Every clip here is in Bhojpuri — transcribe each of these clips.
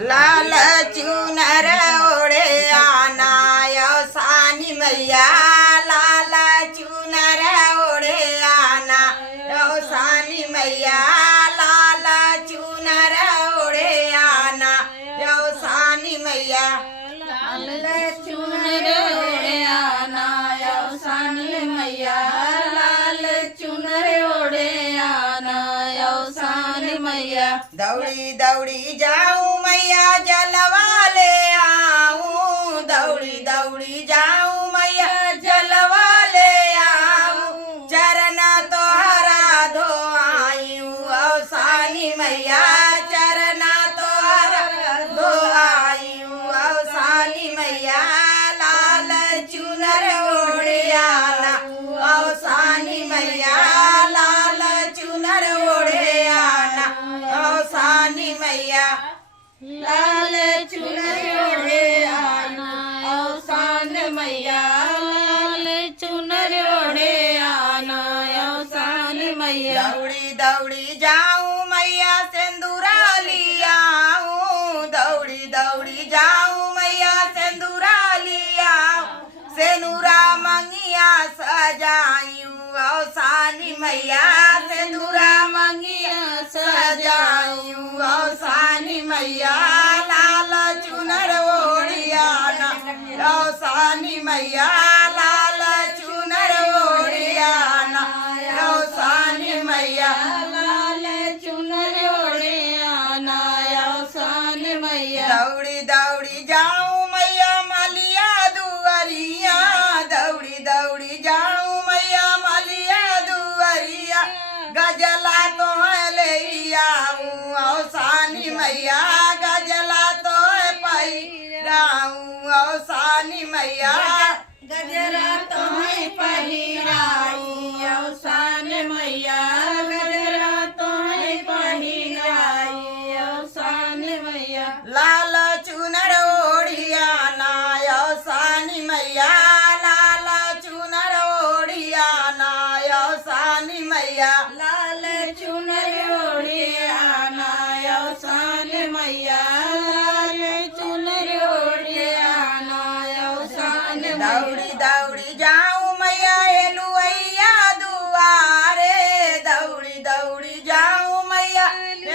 लाल चुनर ओढ़े आना यौसानी मैया, लाल चुनर ओढ़े आना यौसानी मैया, लाल चुनर ओढ़े आना यौसानी मैया, लाल चुनर ओढ़े आना यौसानी मैया, लाल चुनर ओढ़े आना यौसानी मैया। दौड़ी दौड़ी जाऊं मैया जलवा ले आऊं, दौड़ी दौड़ी जाऊं मैया जलवा ले आऊं, चरण तोहरा धो आयूं यौसानी मैया, चरण तोहरा धो आयूं यौसानी मैया, लाल चुनर ओढ़े आना यौसानी मैया, लाल चुनर ओढ़े आना यौसानी मैया, लाल चुनर ओढ़े आना यौसान मैया, लाल चुनर ओढ़े आना यौसान मैया। दौड़ी दौड़ी जाऊं मैया सिंदूरा लियाऊं, दौड़ी दौड़ी जाऊं मैया सिंदूरा लियाऊं, सिंदूरा मंगिया सजायूं यौसानी मैया, सिंदूरा मंगिया सजायूं यौसानी मैया, लाल चुनर ओढ़े आना यौसानी मैया, लाल चुनर ओढ़े आना यौसानी मैया, लाल चुनर ओढ़े आना यौसान मैया। दौड़ी दौड़ी जाऊं मैया मलिया दुआरिया, दौड़ी दौड़ी जाऊं मैया मलिया दुआरिया, गजला तो ले आऊं यौसानी मैया, गजला तो पहिराऊं यौसानी मैया, गजरा तुम्हें पहिराई यौसान मैया, गजरा तुम्हें पहिराई यौसान मैया। लाल चुनर ओढ़ी आना यौसानी मैया, लाल चुनर ओढ़ी आना यौसानी मैया, लाल चुनर ओढ़े आना यौसान मैया, लाल चुनर ओढ़े आना यौसान मैया। दौड़ी दौड़ी जाऊं मैया एलुवैया दुआरे, दौड़ी दौड़ी जाऊं मैया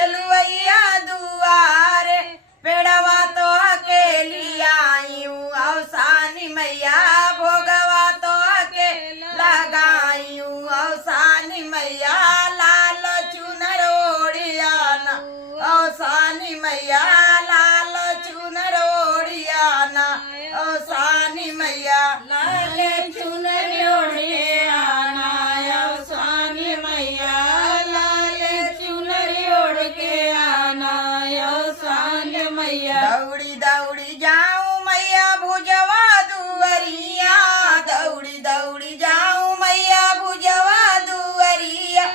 एलुवैया दुआरे, पेड़वा तो अकेली आयूं यौसानी मैया, भोगवा तो के लगायूं यौसानी मैया, लाल चुनर ओढ़े आना यौसानी मैया, लाल चुनर ओढ़े आना यौसानी मैया, लाल चुनर ओढ़े आना यौसान मैया, लाल चुनर ओढ़ के आना यौसान मैया। दौड़ी दौड़ी जाऊं मैया भुजवा दुआरिया, दौड़ी दौड़ी जाऊं मैया भुजवा दुआरिया,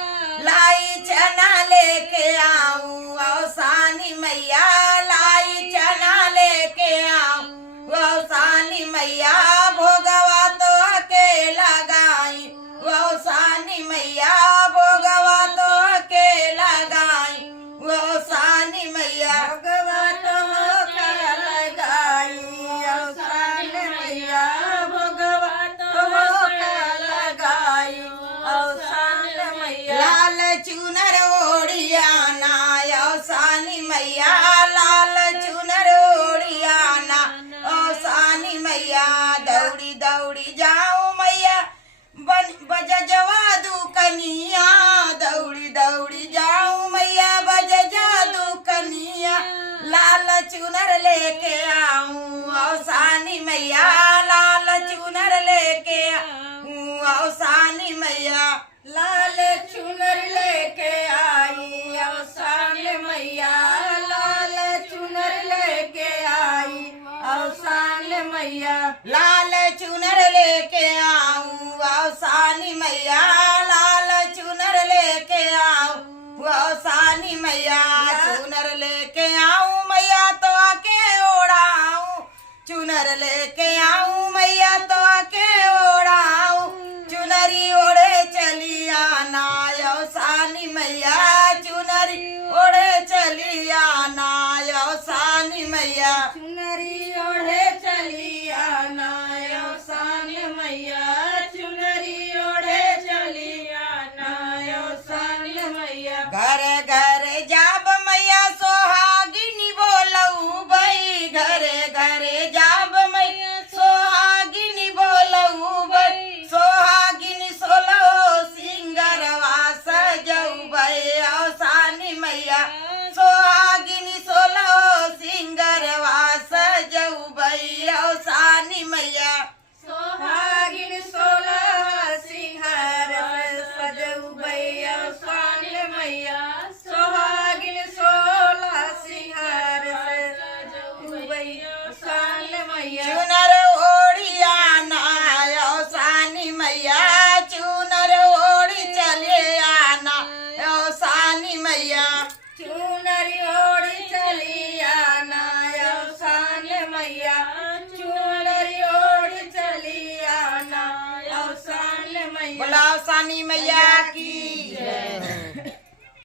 लाई चना लेके आऊं यौसानी मैया, लाई चना लेके आऊं यौसानी मैया, भोगवा तो के लगाई यौसानी मैया, भोगवा तो के लगाई यौसानी मैया, भगवा तो का लगाई यौसान मैया, भगवा तो का लगाई यौसान मैया। लाल चुनर ओढ़ी आना यौसानी मैया, लाल चुनर ओढ़ी आना यौसानी मैया, दौड़ी दौड़ी जाऊं मैया बजजवा दुकनिया, दौड़ी दौड़ी जाऊं मैया बजजा दुकनिया, लाल चुनर लेके आऊं यौसानी मैया, लाल चुनर लेके आऊं यौसानी मैया, लाल चुनर लेके आई यौसान मैया, लाल चुनर लेके आई यौसान मैया। लाल चुनर लेके आऊं यौसानी मैया, लाल चुनर लेके आऊं यौसानी मैया, चुनर लेके आऊं मैया तो आके ओढ़ाऊं, चुनर लेके आऊं मैया तो आके ओढ़ाऊं, चुनरी ओढ़े चली आना यौसानी मैया, चुनरी ओढ़े चली आना यौसानी सानी मैया चुनरी ओढ़े चली आना औसानी मैया चुनरी ओढ़े चली आना औसानी मैया घर घर जाब मैया सोहागिनी बोलऊ बई घरे घरे जाब मैया सोहागिनी बोलऊ बई सोहागिनी सोलो सिंगरवा सजऊ बई औसानी मैया सोहागिनी सोलो सिंगरवा सजऊ बई औसानी मैया सोहागिन सोलह सिंहार सजऊ भैया औसानी मैया सोहागिन सोलह सिंहार सजऊ भैया औसानी मैया चुनर ओढ़िया ना औसानी मैया चुनर ओढ़ी चले आना औसानी मैया चुनरी ओढ़ी चली आना औसानी मैया चुनरी ओढ़ी चली आना औसानी मैया बोला औसानी मैया की